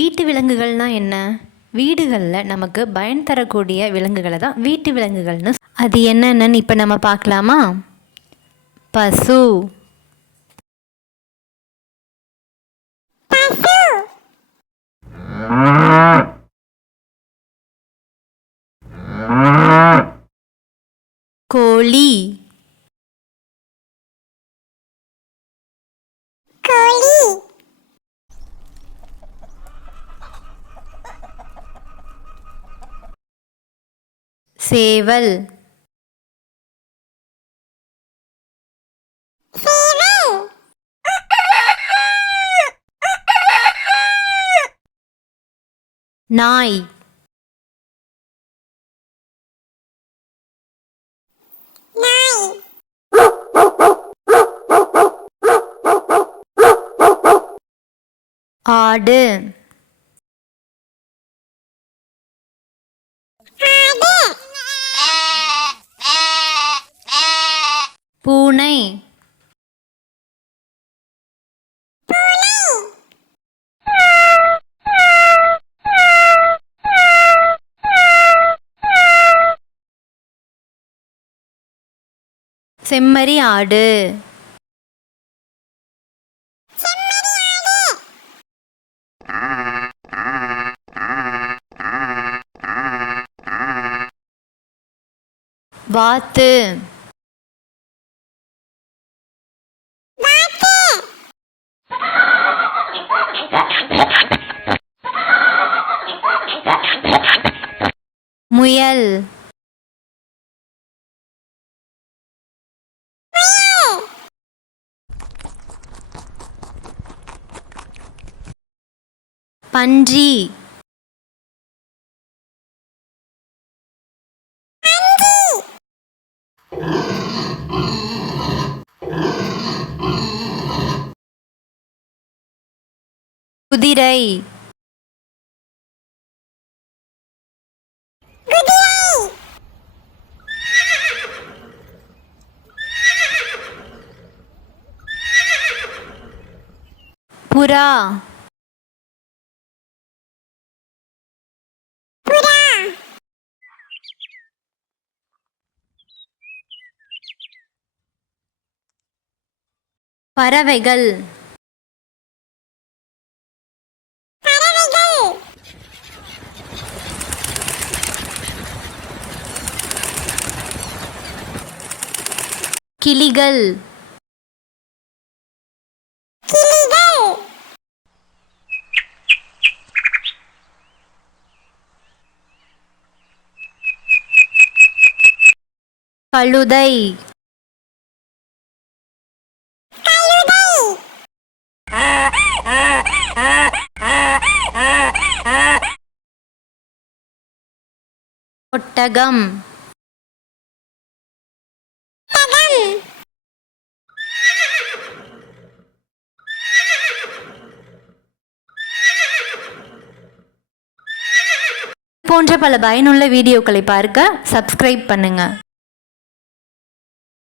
வீட்டு விலங்குகள்னால் என்ன? வீடுகளில் நமக்கு பயன் தரக்கூடிய விலங்குகளை தான் வீட்டு விலங்குகள்னு. அது என்னென்னு இப்போ நம்ம பார்க்கலாமா? பசு, கோழி, சேவல், நாய், ஆடு, பூனை, செம்மறி ஆடு, வாத்து, முயல், பன்றி, குதிரை, புறா, பறவைகள், கிளிகள், கழுதை, ஒட்டகம், போன்ற பல பயனுள்ள வீடியோக்களை பார்க்க சப்ஸ்கிரைப் பண்ணுங்க.